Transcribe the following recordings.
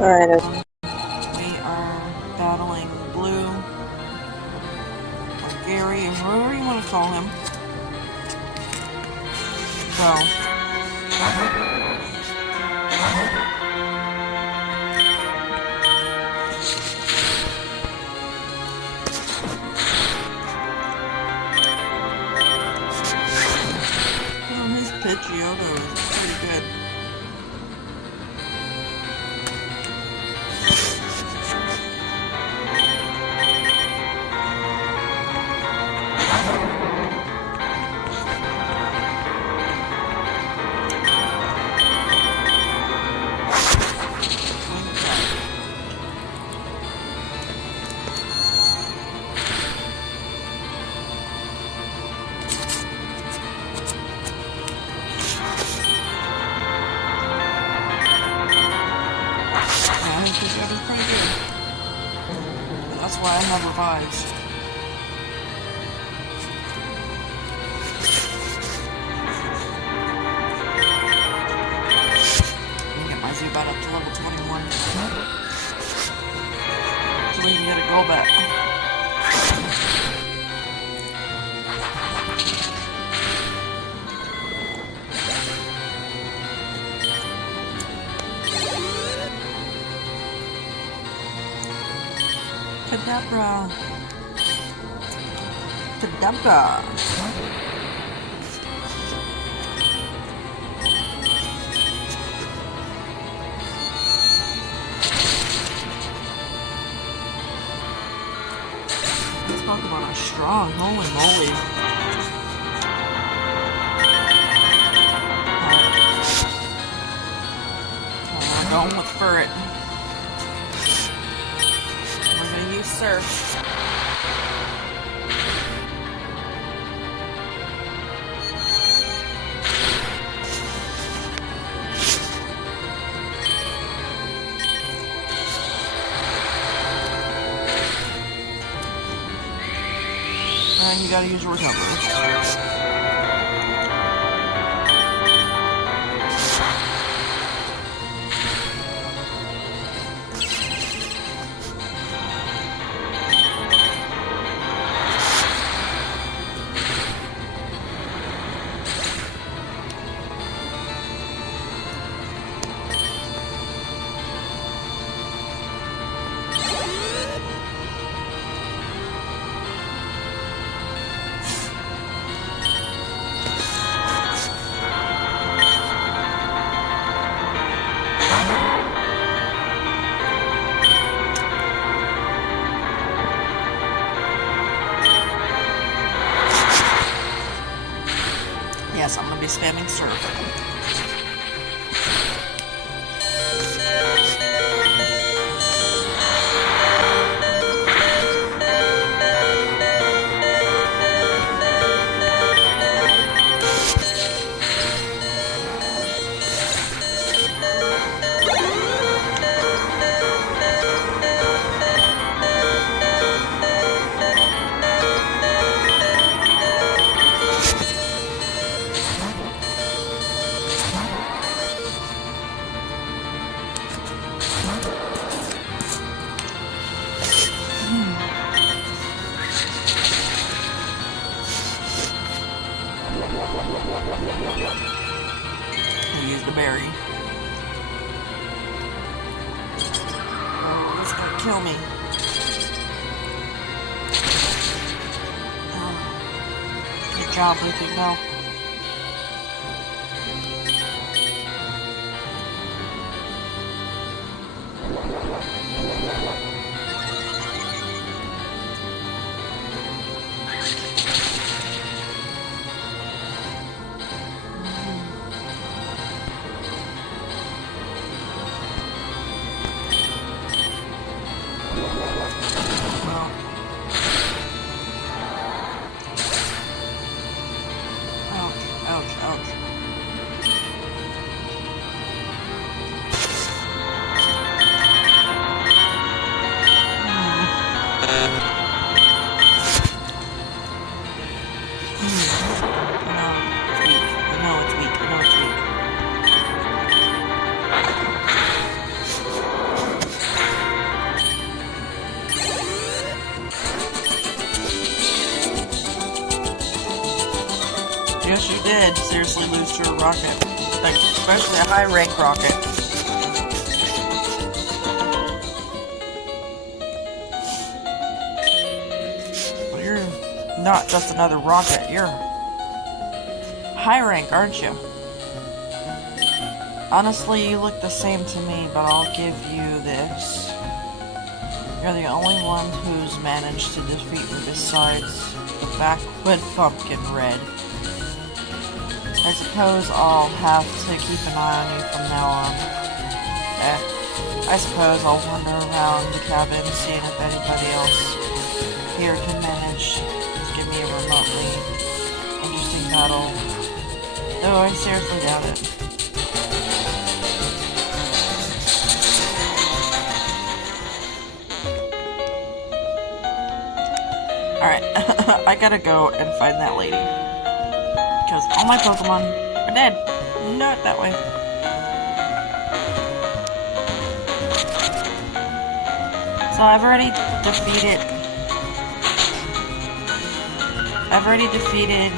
Alright, We are battling Blue, or Gary, or whoever you want to call him. So, his Pidgeotto is pretty good. Pidgeotto's pretty good. And that's why I have revives. Get my Zubat up to level 21. So we can get a Golbat. Kadabra. Kadabra. This Pokemon are strong, holy moly. I'm going with Furret. We're gonna use Surf. And you gotta use your recovery. Yes, I'm gonna be spamming Surf. I'll use the berry. Oh, this is gonna kill me. Good job, Luffy. No. seriously lose to a rocket. Like, especially a high-rank rocket. Well, you're not just another rocket, you're high rank, aren't you? Honestly, you look the same to me, but I'll give you this. You're the only one who's managed to defeat me besides the Backwood Pumpkin Red. I suppose I'll have to keep an eye on you from now on. I suppose I'll wander around the cabin seeing if anybody else here can manage to give me a remotely interesting battle. Though I seriously doubt it. Alright, I gotta go and find that lady. Because all my Pokemon are dead. Not that way. So I've already defeated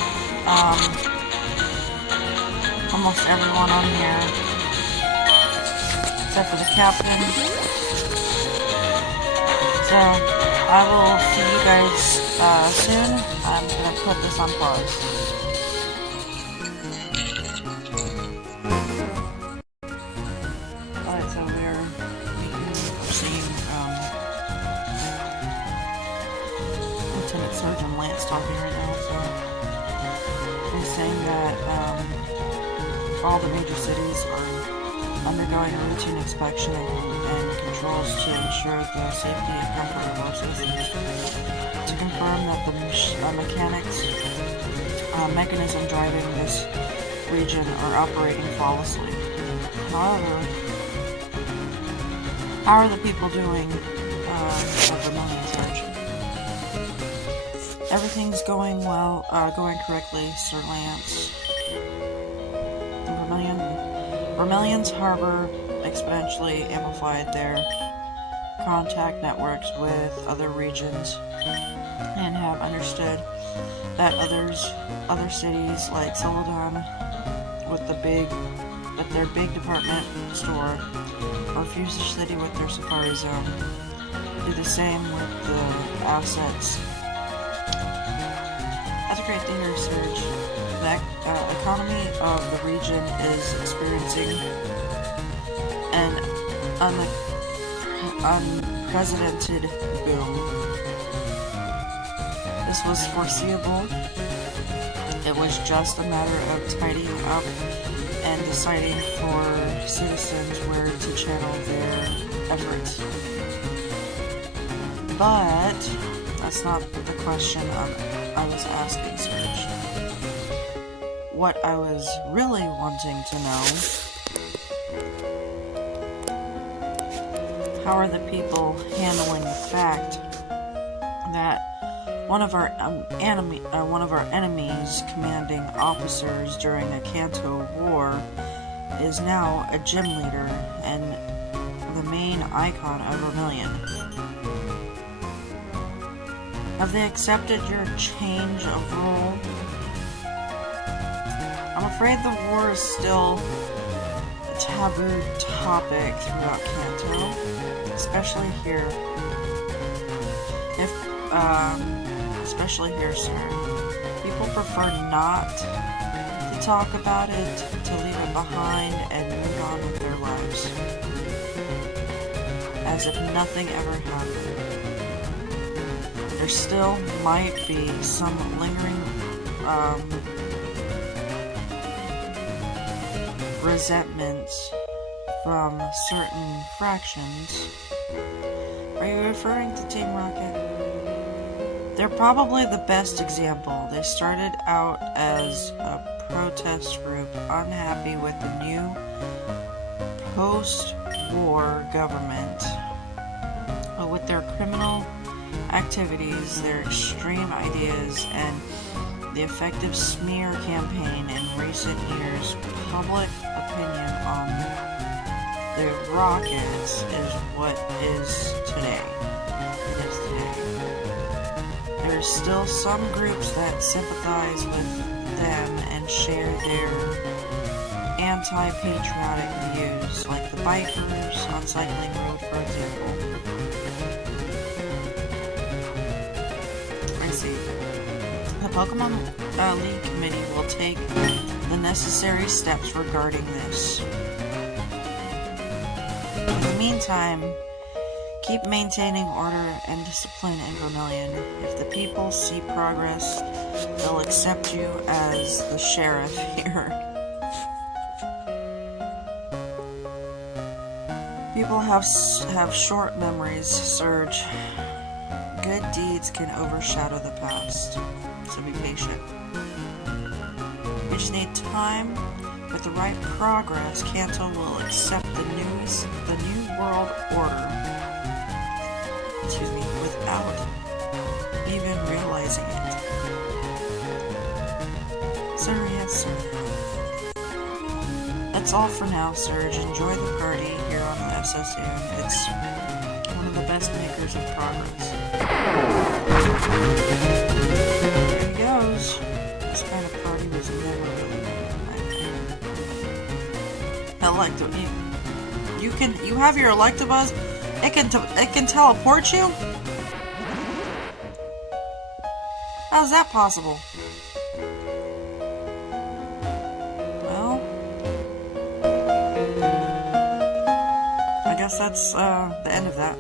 almost everyone on here. Except for the captain. So, I will see you guys soon. I'm gonna put this on pause. Alright, so we're seeing Lieutenant Sergeant Lance talking right now, so he's saying that all the major cities are undergoing a routine inspection and controls to ensure the safety and comfort of our citizens. To confirm that the mechanism driving this region are operating flawlessly. However, how are the people doing at Vermilion Surge? Everything's going well, going correctly, Sir Lance. Vermilion's harbor exponentially amplified their contact networks with other regions and have understood that other cities like Celadon with their big department store or Fuchsia City with their Safari Zone do the same with the assets. That's a great thing to research. The economy of the region is experiencing an unprecedented boom. This was foreseeable. It was just a matter of tidying up and deciding for citizens where to channel their efforts. But that's not the question I was asking, Serge. What I was really wanting to know: how are the people handling the fact that one of our enemies' commanding officers during a Kanto war is now a gym leader and the main icon of Vermilion? Have they accepted your change of role? I'm afraid the war is still a taboo topic throughout Kanto, especially here. Especially here, sir. People prefer not to talk about it, to leave it behind and move on with their lives, as if nothing ever happened. There still might be some lingering resentments from certain fractions. Are you referring to Team Rocket? They're probably the best example. They started out as a protest group unhappy with the new post-war government. With their criminal activities, their extreme ideas, and the effective smear campaign in recent years, public opinion on the Rockets is what is today. It is today. There's still some groups that sympathize with them and share their anti-patriotic views, like the bikers on Cycling Road, for example. I see. The Pokemon League Committee will take the necessary steps regarding this. In the meantime, keep maintaining order and discipline in Vermilion. If the people see progress, they'll accept you as the sheriff here. People have short memories, Surge. Good deeds can overshadow the past, so be patient. We just need time. With the right progress, Kanto will accept the new world order. Excuse me, without even realizing it. Sir, yes, sir. That's all for now, Surge. Enjoy the party here on the SSN. It's one of the best makers of progress. There he goes. This kind of party was never really you have your Electabuzz? It can teleport you? How's that possible? Well, I guess that's the end of that.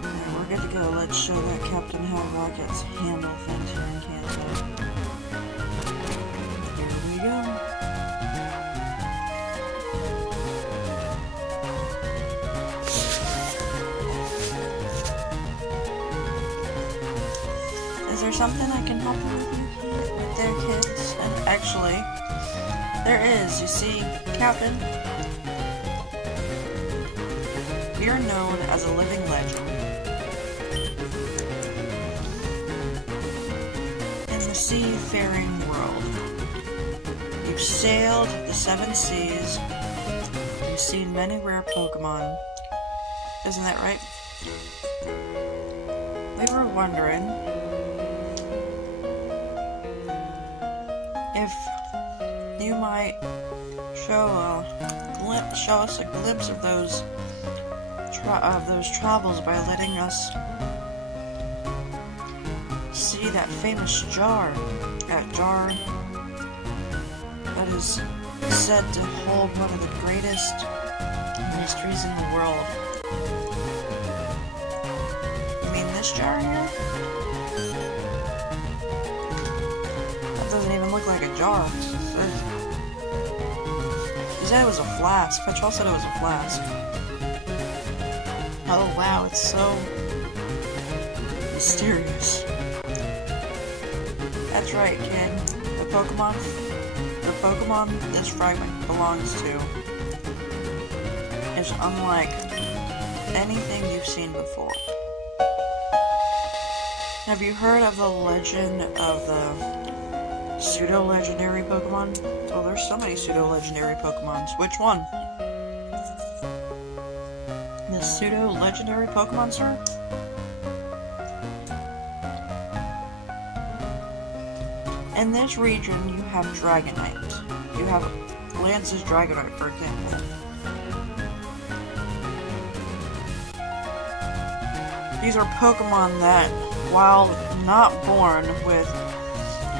Alright, we're good to go. Let's show that Captain how rockets handle things here in Kanto. Here we go. Is there something I can help you with there, kids? And actually, there is. You see, Captain, we are known as a living legend in the seafaring world. You've sailed the 7 seas and seen many rare Pokemon. Isn't that right? We were wondering if you might show us a glimpse of those travels by letting us see that famous jar. That jar that is said to hold one of the greatest mysteries in the world. You mean this jar here? That doesn't even look like a jar. He said it was a flask. Petrol said it was a flask. Oh wow, it's so mysterious. That's right, kid. The Pokemon this fragment belongs to is unlike anything you've seen before. Have you heard of the legend of the pseudo-legendary Pokemon? Oh, there's so many pseudo-legendary Pokemons. Which one? The pseudo-legendary Pokemon, sir? In this region, you have Dragonite. You have Lance's Dragonite, for example. These are Pokemon that, while not born with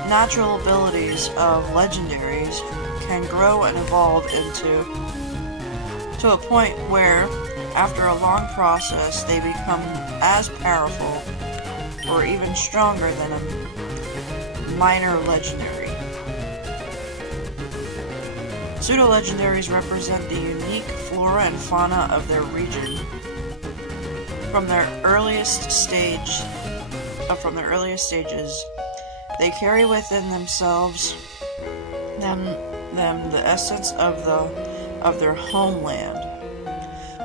natural abilities of legendaries, can grow and evolve to a point where, after a long process, they become as powerful or even stronger than a minor legendary. Pseudo-legendaries represent the unique flora and fauna of their region. From their earliest stages, they carry within themselves the essence of their homeland,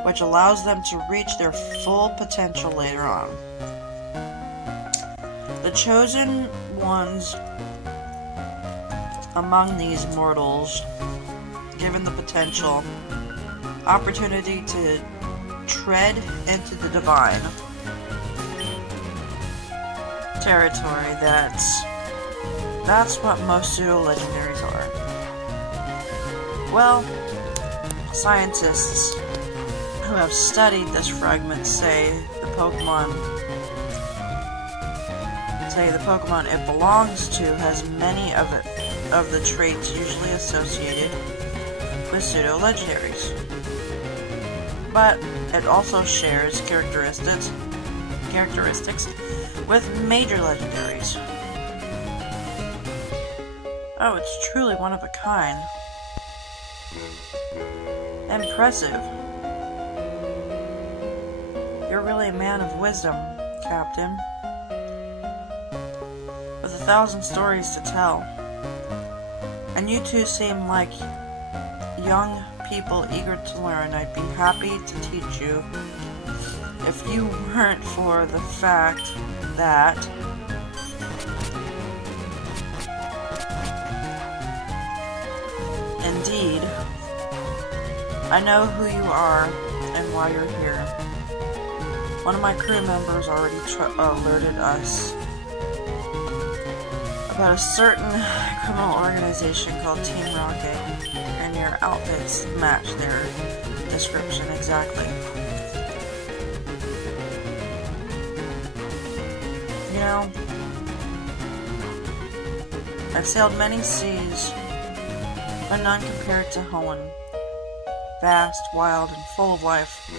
which allows them to reach their full potential later on. The chosen ones among these mortals, given the potential opportunity to tread into the divine, territory. That's what most pseudo-legendaries are. Well, scientists who have studied this fragment say the Pokemon it belongs to has many of the traits usually associated with pseudo-legendaries. But it also shares characteristics with major legendaries. Oh, it's truly one of a kind. Impressive. You're really a man of wisdom, Captain. With 1,000 stories to tell. And you two seem like young people eager to learn. I'd be happy to teach you if you weren't for the fact that indeed, I know who you are and why you're here. One of my crew members already alerted us about a certain criminal organization called Team Rocket, and your outfits match their description exactly. You know, I've sailed many seas, but none compared to Hoenn. Vast, wild, and full of life.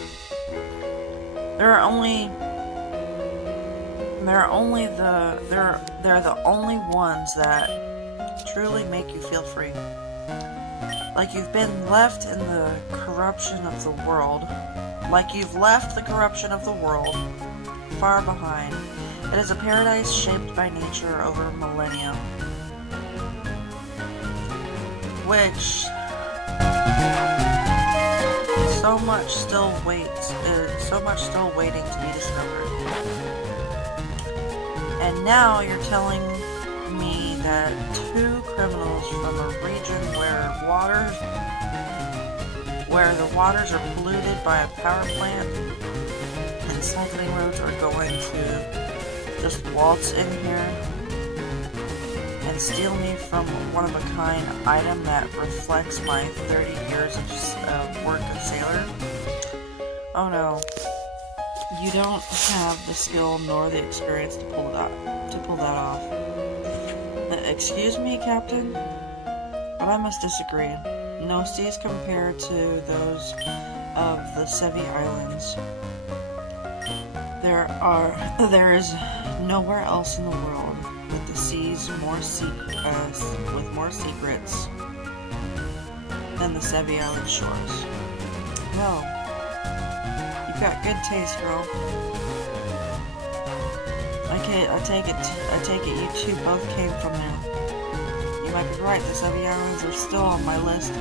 They're the only ones that truly make you feel free. Like you've been left in the corruption of the world. Like you've left the corruption of the world far behind. It is a paradise shaped by nature over millennia. Which so much still waiting to be discovered. And now you're telling me that two criminals from a region where the waters are polluted by a power plant and cycling roads are going to just waltz in here and steal me from one-of-a-kind item that reflects my 30 years of work as sailor? Oh no. You don't have the skill nor the experience to pull that off. Excuse me, Captain? But I must disagree. No seas compared to those of the Sevi Islands. There is nowhere else in the world with the seas with more secrets than the Sevi Island shores. No. You've got good taste, girl. I take it you two both came from there. You might be right, the Sevi Islands are still on my list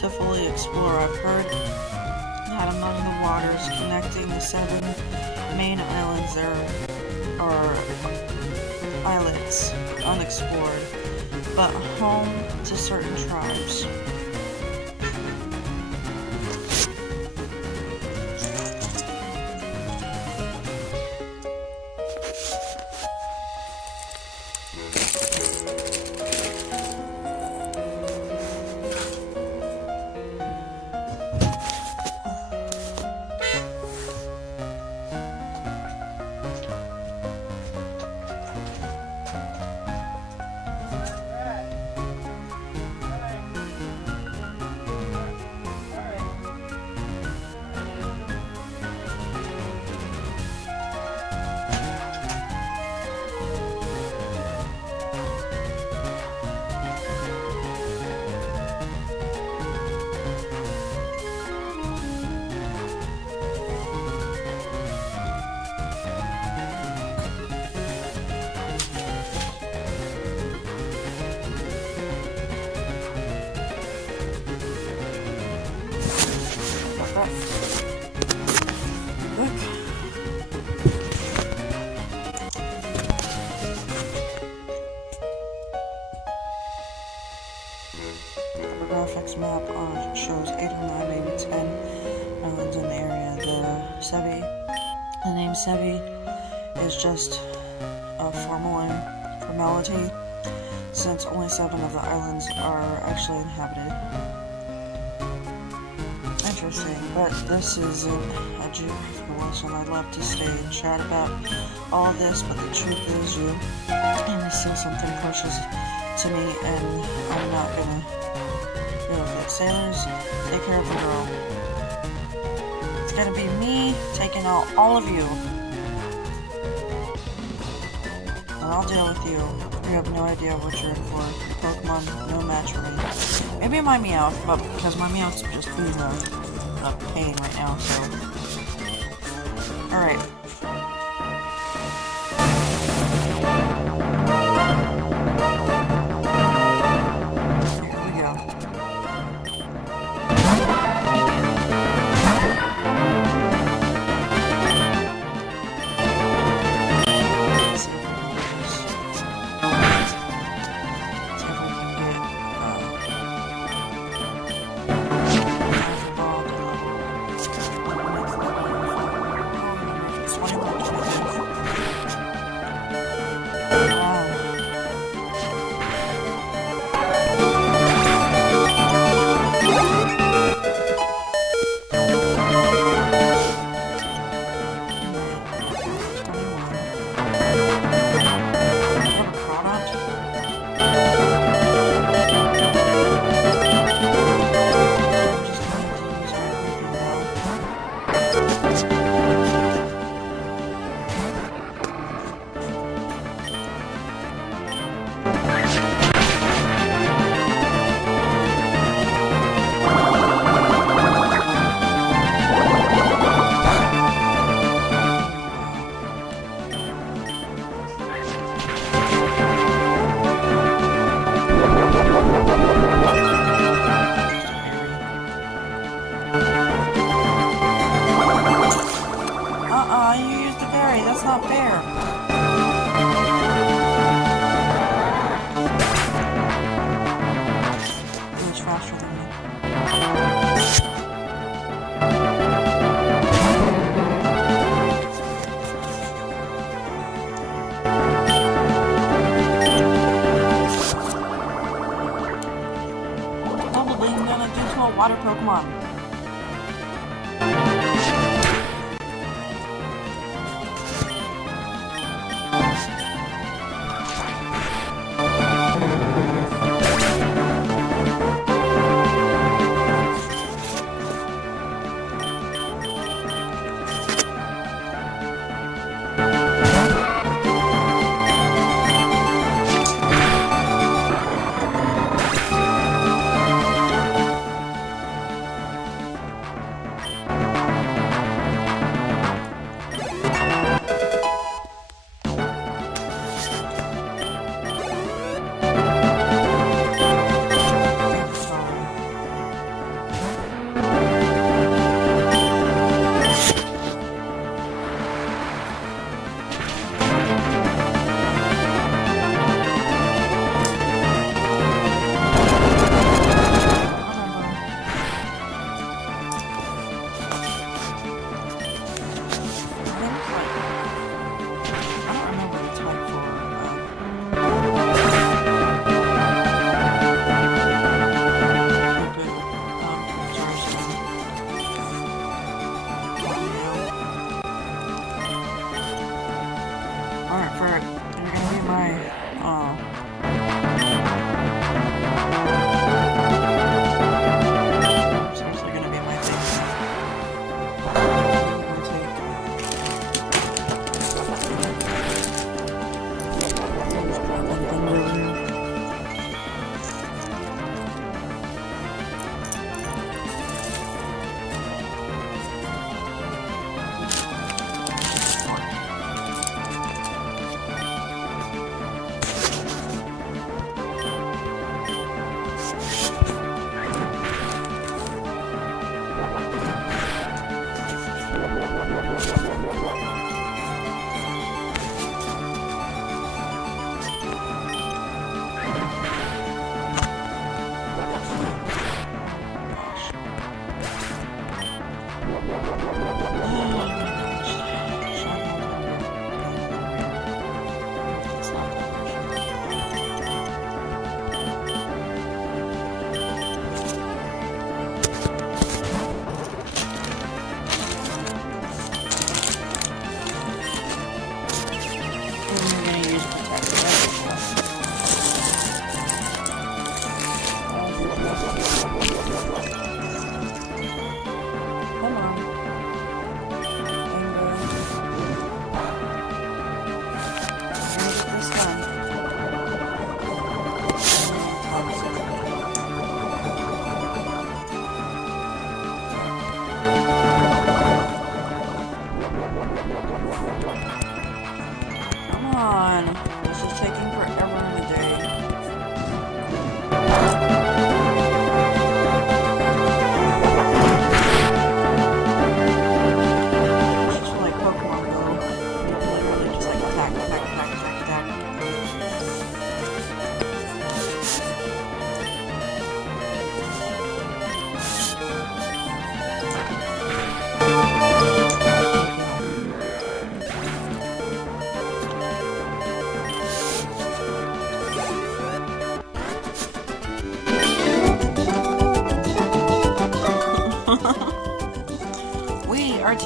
to fully explore. I've heard that among the waters connecting the 7 main islands there are islets unexplored, but home to certain tribes. Look. The graphics map shows 8 or 9, maybe 10 islands in the area. The name Sevi is just formality, since only 7 of the islands are actually inhabited. Interesting, but this isn't a geographical lesson. I'd love to stay and chat about all this, but the truth is and there's still something precious to me, and I'm not gonna go with it. Sailors, take care of the girl. It's gonna be me taking out all of you. And I'll deal with you. You have no idea what you're in for. Pokemon, no match for me. Maybe my Meowth, but because my Meowth's just being a pain right now, so. Alright. Here we go. You used the berry. That's not fair. It was faster than me. Bubble Beam gonna do to a water Pokemon.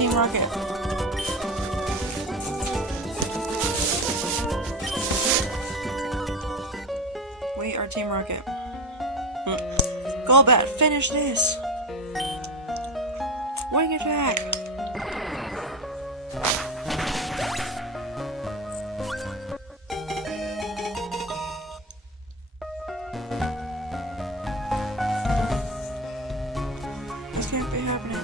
Team Rocket. We are Team Rocket. Golbat, finish this! Wing attack! This can't be happening.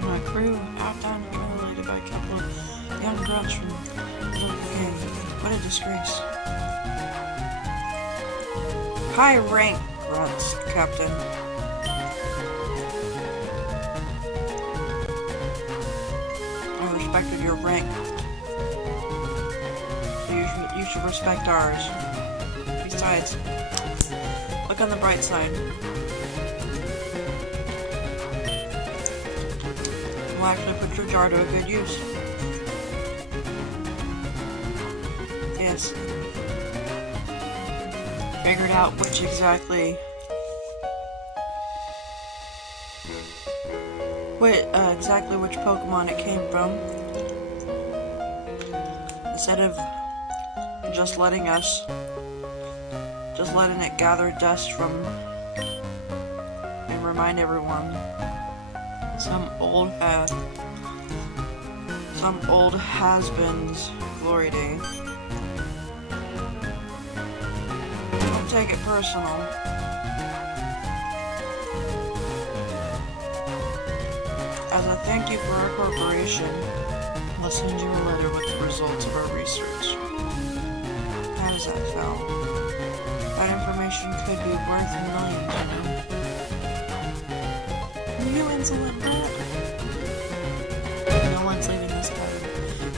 My crew outdone and humiliated by a couple of young grunts from the local gang. What a disgrace. High rank grunts, Captain. I respected your rank. So you should respect ours. Besides, look on the bright side. We'll actually put your jar to a good use. Yes. Figured out exactly which Pokemon it came from. Instead of just letting it gather dust from and remind everyone some old has-beens glory day. Don't take it personal. As a thank you for our cooperation, I'll send you a letter with the results of our research. How does that sound? That information could be worth millions, you know? You insolent brat. No one's leaving this cabin.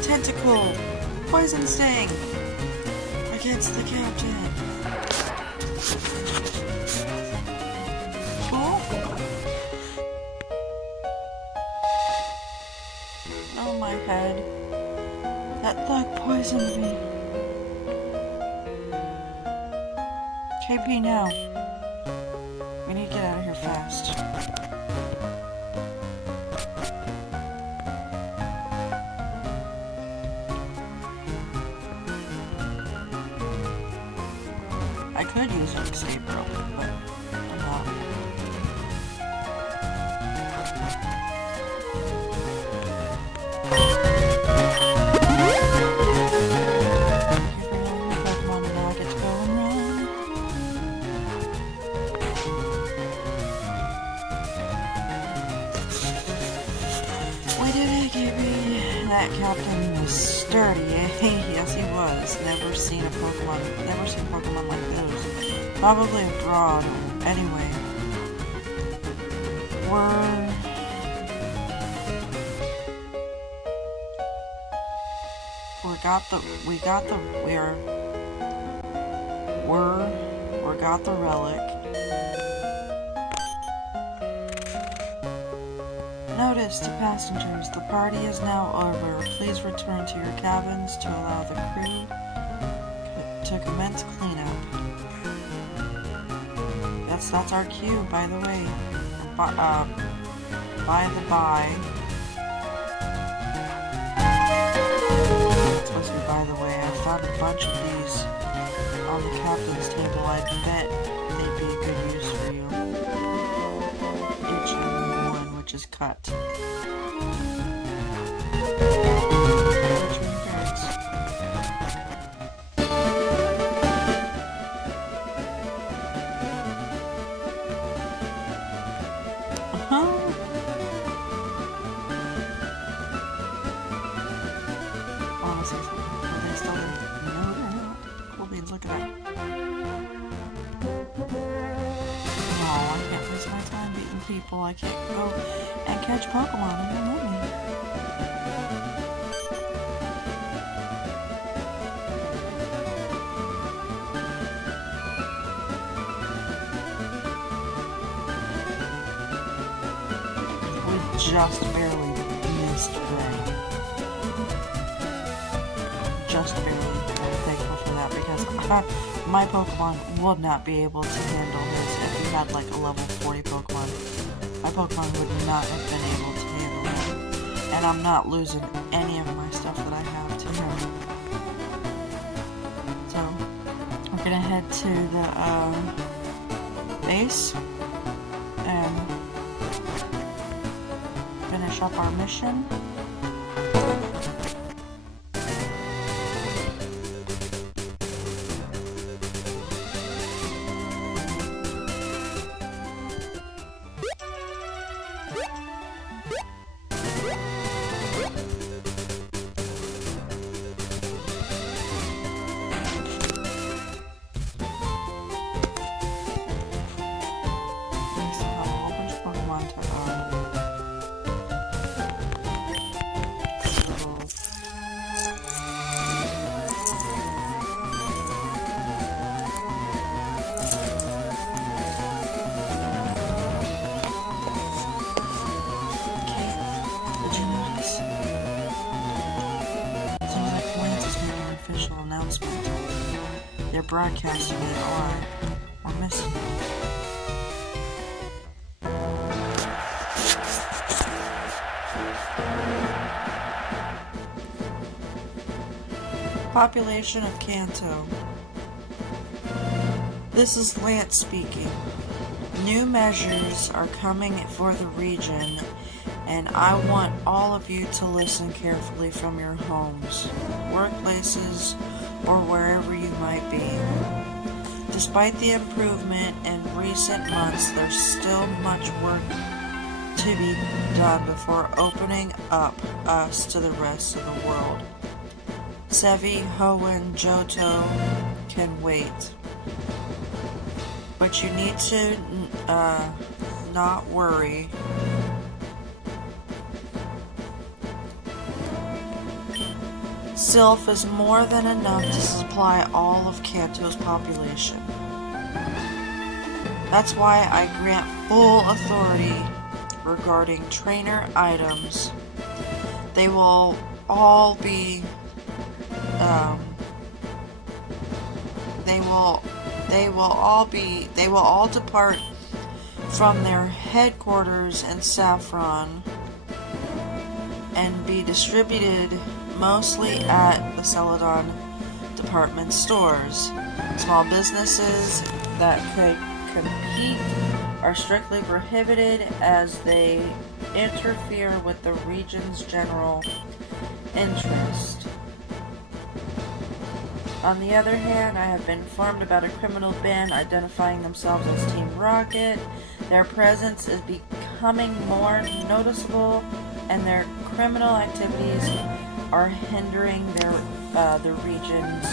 Tentacle! Poison sting! Against the captain. Cool? Oh my head. That thug poisoned me. KP now. We need to get out of here fast. I could use an escape rope, but I'm not. Pokemon and now I get to go and run. We did it, KB. That captain was sturdy, eh? Yes, he was. Never seen Pokemon like those. Probably abroad. Anyway, we got the relic. Notice to passengers, the party is now over. Please return to your cabins to allow the crew to commence cleanup. That's our cue, by the way. By the by. It's supposed to be by the way. I found a bunch of these on the captain's table. I bet they'd be a good use for you. Each and one, which is cut. Look at that. Oh, I can't waste my time beating people. I can't go and catch Pokemon and no money. We just barely missed Gray. Just barely. Thankful for that because my Pokemon would not be able to handle this if you had like a level 40 Pokemon. My Pokemon would not have been able to handle it. and I'm not losing any of my stuff that I have to him. So we're gonna head to the base and finish up our mission. They're broadcasting it or missing it. Population of Kanto. This is Lance speaking. New measures are coming for the region, and I want all of you to listen carefully from your homes, workplaces, or wherever you might be. Despite the improvement in recent months, there's still much work to be done before opening up us to the rest of the world. Sevi, Hoenn, Johto can wait. But you need to not worry. Sylph is more than enough to supply all of Kanto's population. That's why I grant full authority regarding trainer items. They will all be they will all depart from their headquarters in Saffron and be distributed mostly at the Celadon department stores. Small businesses that could compete are strictly prohibited as they interfere with the region's general interest. On the other hand, I have been informed about a criminal band identifying themselves as Team Rocket. Their presence is becoming more noticeable, and their criminal activities are hindering the region's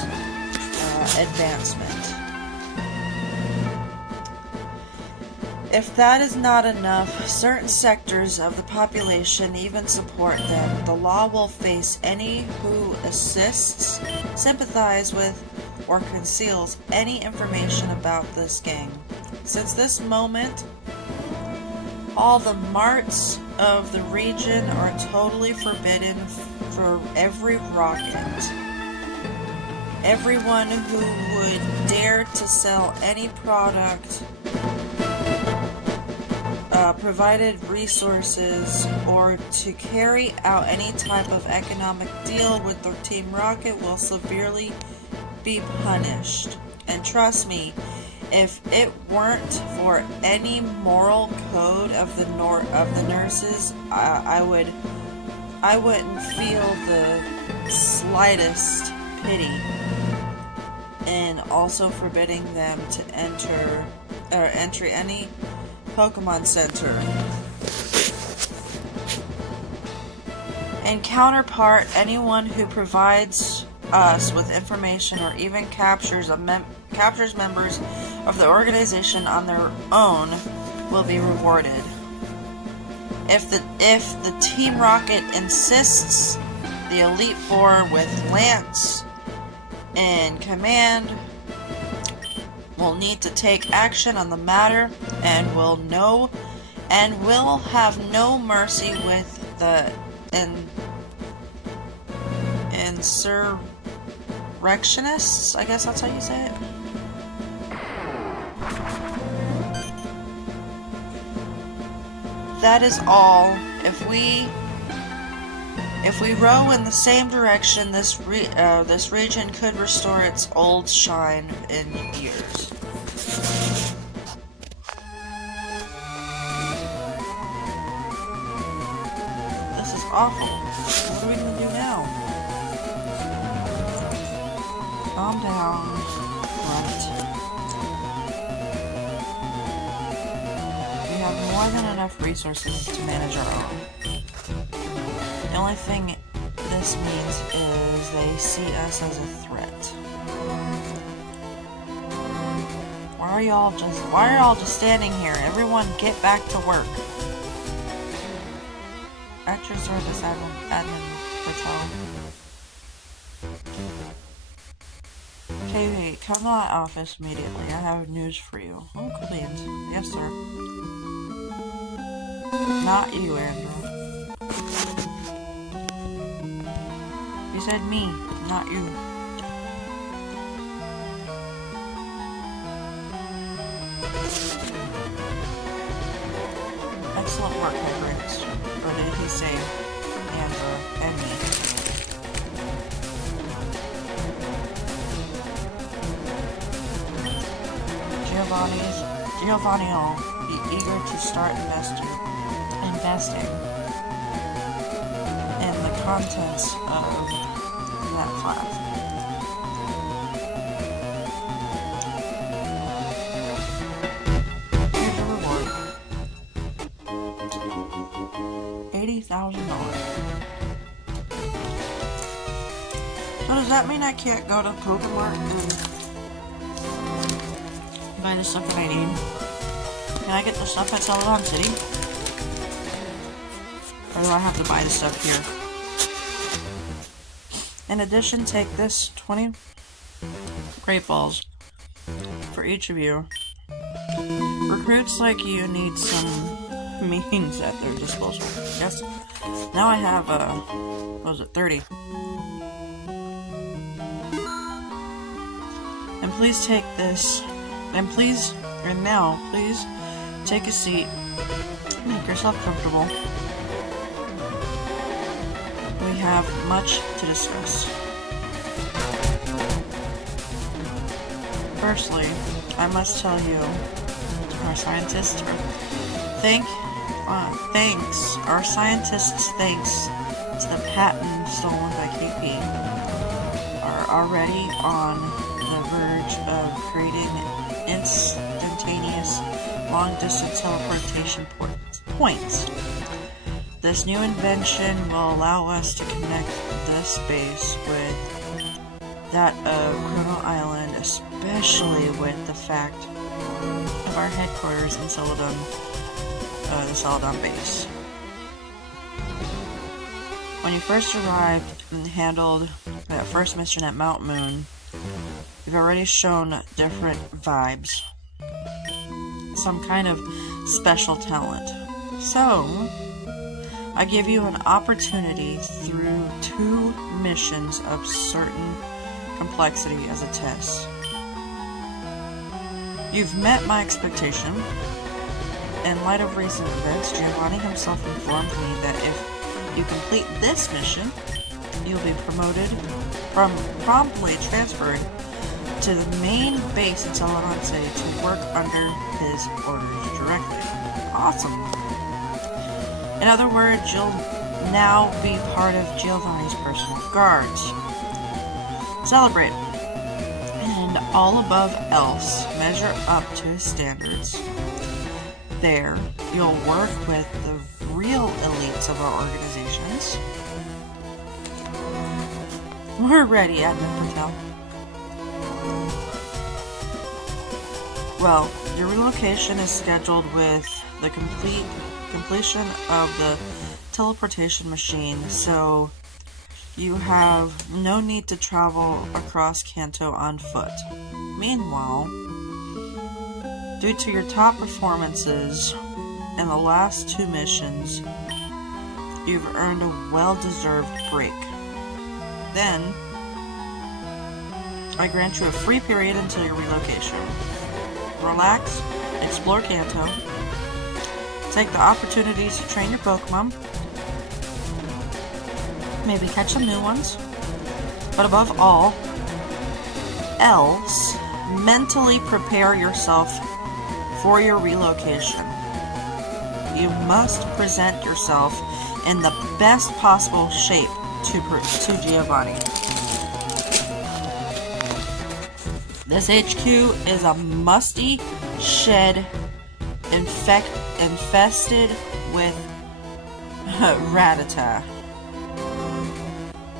advancement. If that is not enough, certain sectors of the population even support them. The law will face any who assists, sympathizes with, or conceals any information about this gang. Since this moment, all the marts of the region are totally forbidden for every rocket. Everyone who would dare to sell any product, provided resources, or to carry out any type of economic deal with the Team Rocket will severely be punished. And trust me, if it weren't for any moral code of the nurses, I wouldn't feel the slightest pity in also forbidding them to enter any Pokemon Center. In counterpart, anyone who provides us with information or even captures members of the organization on their own will be rewarded. If the Team Rocket insists, the Elite Four with Lance in command will need to take action on the matter and will have no mercy with the insurrectionists. I guess that's how you say it. That is all. If we If we row in the same direction, this region could restore its old shine in years. This is awful. What are we gonna do now? Calm down. Right. We have more than enough resources to manage our own. The only thing this means is they see us as a threat. Why are y'all just standing here? Everyone get back to work. At your service, Admin Patel. Hey, come to my office immediately. I have news for you. Oh, cool beans. Yes, sir. Not you, Andrew. You said me, not you. Excellent work, my friends. Or did he say Andrew and me? Giovanni will be eager to start investing in the contents of that class. Here's your reward. $80,000. So does that mean I can't go to Pokemart and buy the stuff that I need? Can I get the stuff at Celadon City? Or do I have to buy the stuff here? In addition, take this 20 Great Balls for each of you. Recruits like you need some means at their disposal. Yes. Now I have, what was it, 30. And please take this. And now, please take a seat. Make yourself comfortable. We have much to discuss. Firstly, I must tell you, our scientists thanks to the patent stolen by KP, are already on the verge of creating instantaneous long-distance teleportation points. This new invention will allow us to connect this base with that of Chrono Island, especially with the fact of our headquarters in Celadon, the Celadon base. When you first arrived and handled that first mission at Mount Moon, you've already shown different vibes. Some kind of special talent. So, I give you an opportunity through 2 missions of certain complexity as a test. You've met my expectation. In light of recent events, Giovanni himself informed me that if you complete this mission, you'll be promptly transferred to the main base in Celadon City to work under his orders directly. Awesome. In other words, you'll now be part of Giovanni's personal guards. Celebrate. And all above else, measure up to his standards. There, you'll work with the real elites of our organizations. We're ready, Admin Patel. Well, your relocation is scheduled with the completion of the teleportation machine, so you have no need to travel across Kanto on foot. Meanwhile, due to your top performances in the last 2 missions, you've earned a well-deserved break. Then, I grant you a free period until your relocation. Relax, explore Kanto, take the opportunities to train your Pokemon, maybe catch some new ones. But above all else, mentally prepare yourself for your relocation. You must present yourself in the best possible shape to Giovanni. This HQ is a musty shed infested with ratata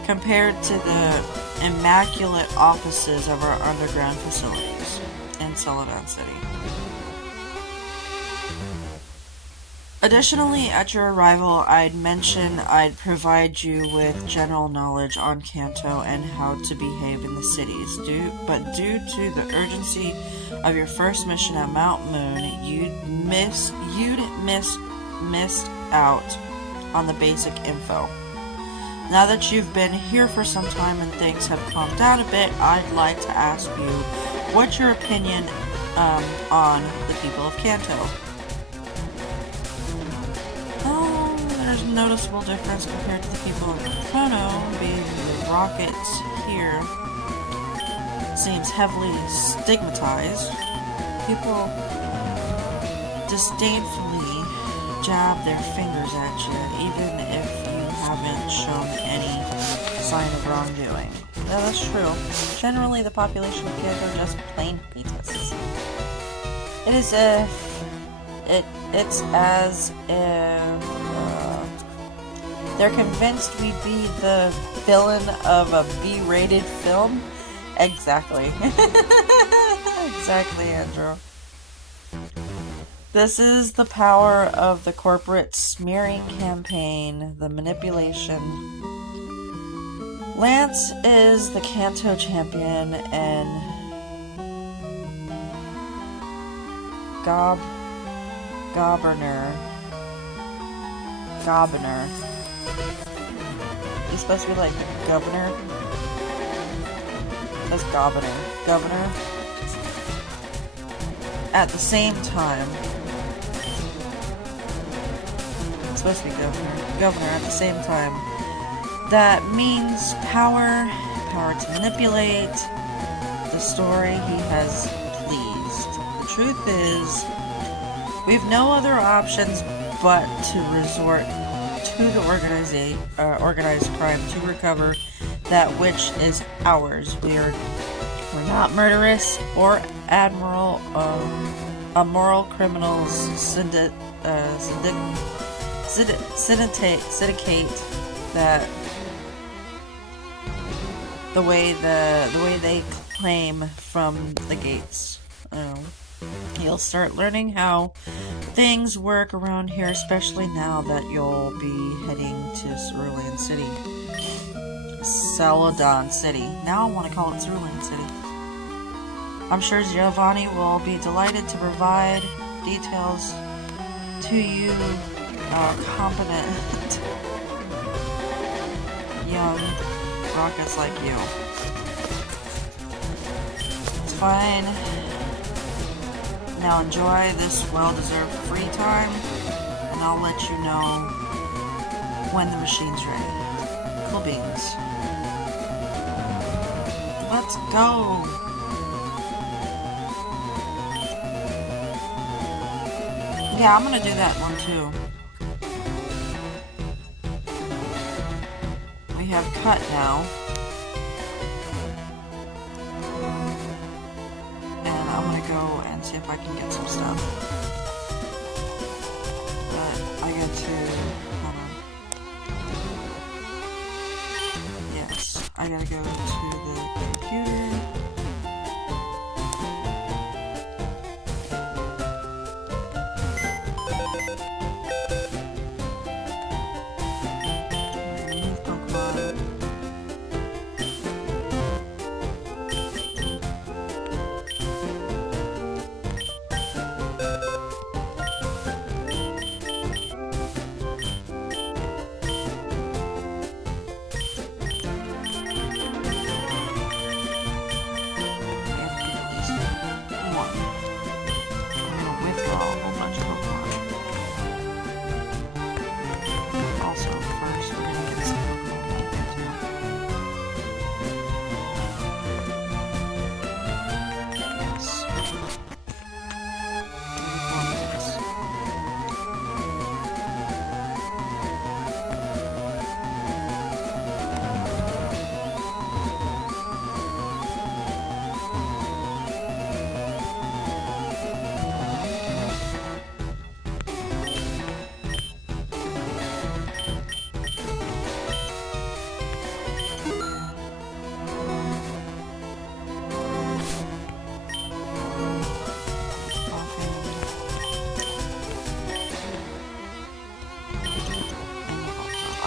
compared to the immaculate offices of our underground facilities in Celadon City. Additionally, at your arrival, I'd mention I'd provide you with general knowledge on Kanto and how to behave in the cities. But due to the urgency of your first mission at Mount Moon, you'd miss out on the basic info. Now that you've been here for some time and things have calmed down a bit, I'd like to ask you what's your opinion on the people of Kanto. There's a noticeable difference compared to the people of Kono, being the rockets here seems heavily stigmatized. People disdainfully jab their fingers at you, even if you haven't shown any sign of wrongdoing. Yeah, that's true. Generally, the population of Kanto are just plain elitists. It's as if they're convinced we'd be the villain of a B-rated film. Exactly. Exactly, Andrew. This is the power of the corporate smearing campaign, the manipulation. Lance is the Kanto champion, and Gobner. He's supposed to be like governor. That's Governor. At the same time, it's supposed to be governor at the same time. That means power to manipulate the story he has pleased. The truth is, we've no other options but to resort to the organized crime to recover that which is ours. We're not murderous or immoral criminals syndicate that the way they claim from the gates. You'll start learning how things work around here, especially now that you'll be heading to Celadon City. Now I want to call it Cerulean City. I'm sure Giovanni will be delighted to provide details to you, competent young rockets like you. It's fine. Now enjoy this well-deserved free time, and I'll let you know when the machine's ready. Cool beans. Let's go! Yeah, I'm gonna do that one too. We have cut now. And I'm gonna go and see if I can get some stuff. But I get to... hold on. Yes, I gotta go to the computer.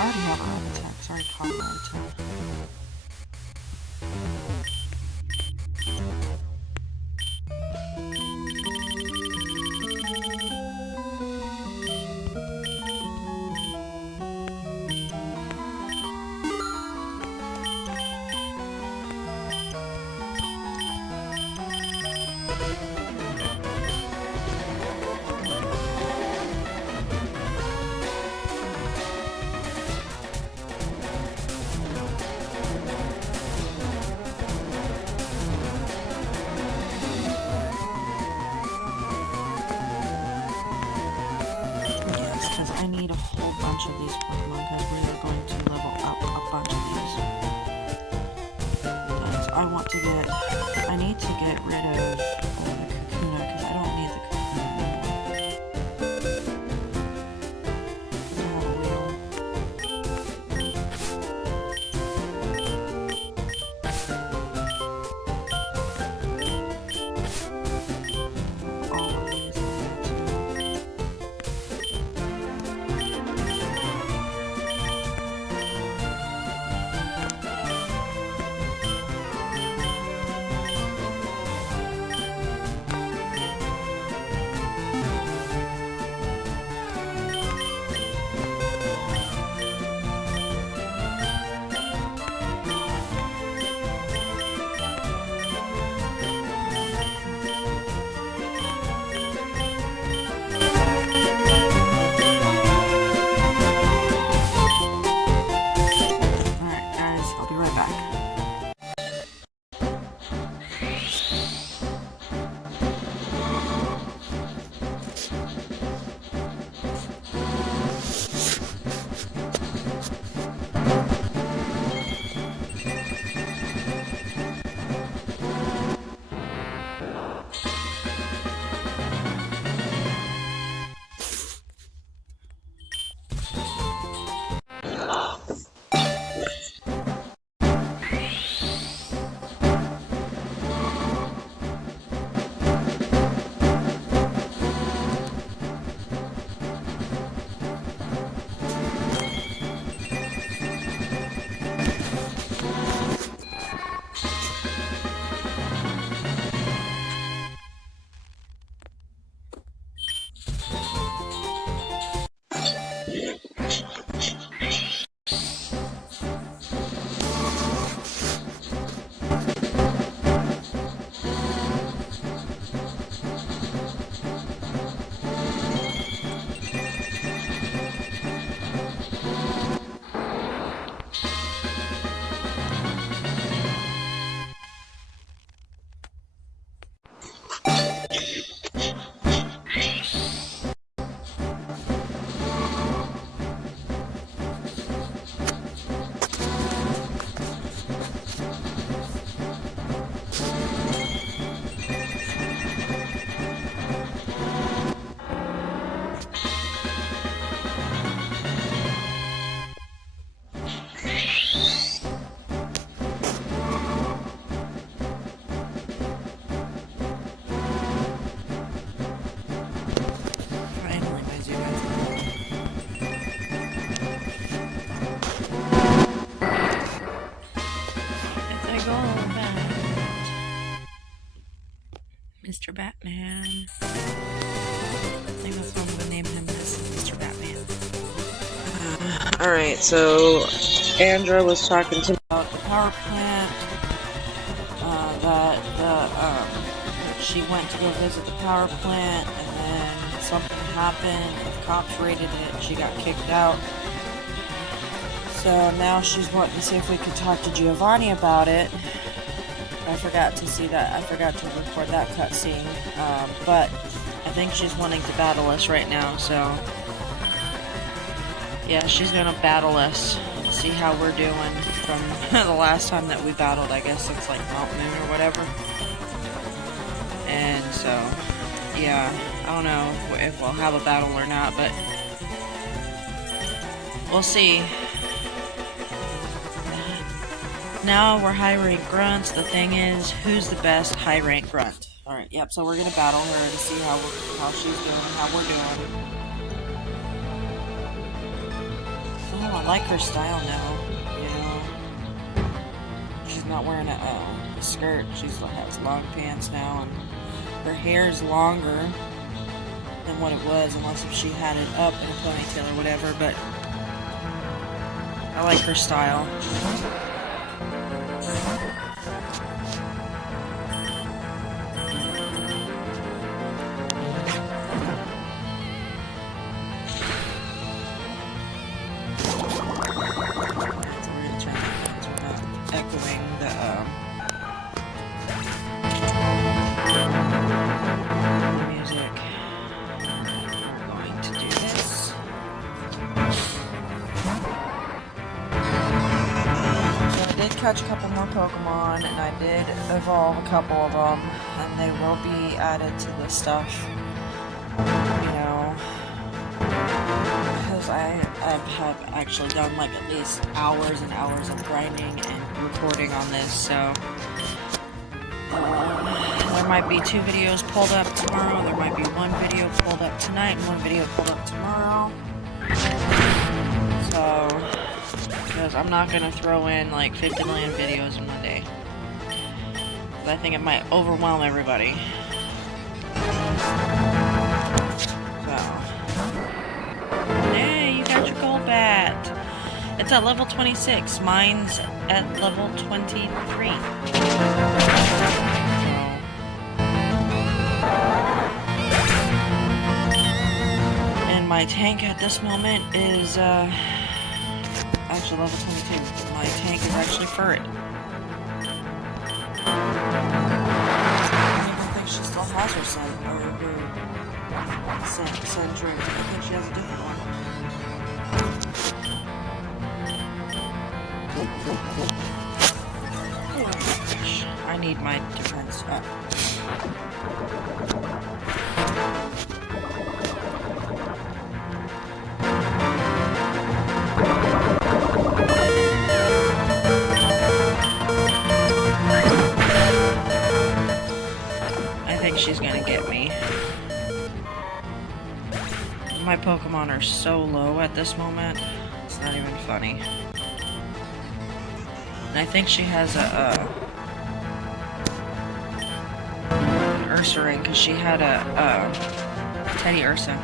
already have a heart attack. It's already caught a heart attack. I need a whole bunch of these Pokemon because we are going to level up a bunch of these. And I need to get rid of the Kakuna because I don't need the Kakuna anymore. All of these. Mr. Batman. I think that's what I'm gonna name him as, Mr. Batman. Alright, so Andra was talking to me about the power plant, that she went to go visit the power plant, and then something happened, the cops raided it, and she got kicked out. So now she's wanting to see if we could talk to Giovanni about it. I forgot to record that cutscene, but I think she's wanting to battle us right now, so yeah, she's gonna battle us, see how we're doing from the last time that we battled. I guess it's like Mount Moon or whatever. And so, yeah, I don't know if we'll have a battle or not, but we'll see. Now we're high-rank grunts. The thing is, who's the best high-rank grunt? Alright, yep, so we're gonna battle her to see how she's doing and how we're doing. Oh, I like her style now, you know. She's not wearing a skirt. She has long pants now, and her hair is longer than what it was, unless if she had it up in a ponytail or whatever, but I like her style. Echoing the music. We're going to do this. So I did catch a couple more Pokemon, and I did evolve a couple of them, and they will be added to the stuff, you know, because I have actually done like at least hours and hours of grinding and recording on this, so there might be 2 videos pulled up tomorrow, there might be 1 video pulled up tonight, and 1 video pulled up tomorrow. So, because I'm not going to throw in like 50 million videos in one day. Because I think it might overwhelm everybody. So, hey, you got your Golbat! It's at level 26. Mine's at level 23. And my tank at this moment is, actually level 22. My tank is actually Furret. I don't think she still has her son, or her son drink. I think she has a different one. Oh my gosh. I need my defense up. I think she's gonna get me. My Pokemon are so low at this moment, it's not even funny. And I think she has an Ursaring, because she had a Teddy Ursa.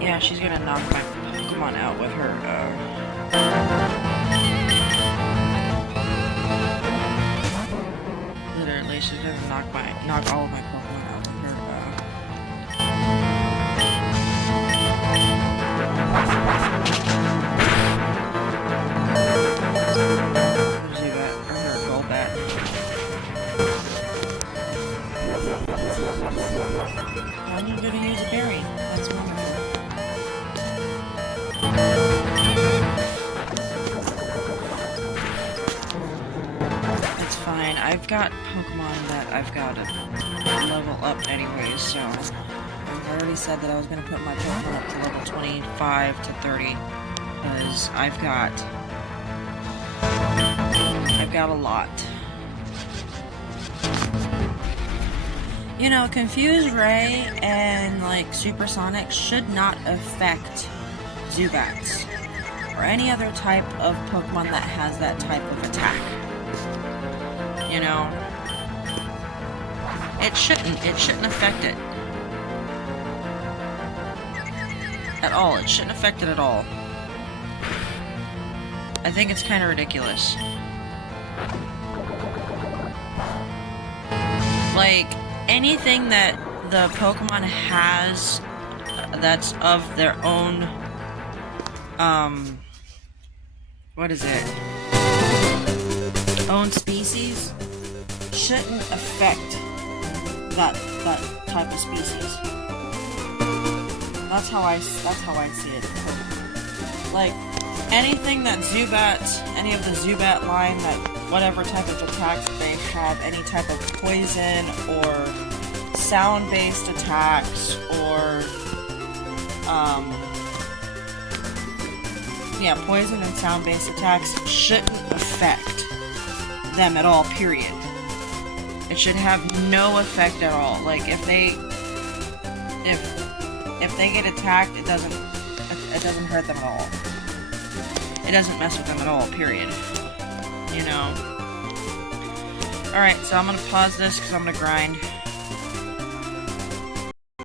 Yeah, she's gonna knock my Pokemon out with her, literally, she's gonna knock all of my Pokemon out with her, Zubat, or her Golbat. I'm gonna use a berry. That's one of them. It's fine. I've got Pokemon that I've got to level up anyways, so I already said that I was gonna put my Pokemon up to level 25 to 30, because I've got a lot. You know, Confused Ray and, like, Supersonic should not affect Zubats, or any other type of Pokemon that has that type of attack. You know? It shouldn't affect it. At all. It shouldn't affect it at all. I think it's kind of ridiculous. Like, anything that the Pokemon has that's of their own, what is it? Own species shouldn't affect that type of species. That's how I see it. Like, anything that Zubat, any of the Zubat line, that whatever type of attacks they have, any type of poison or sound-based attacks, or yeah, poison and sound-based attacks shouldn't affect them at all, period. It should have no effect at all. Like, if they get attacked, it doesn't hurt them at all. it doesn't mess with them at all, period. You know. Alright, so I'm gonna pause this because I'm gonna grind.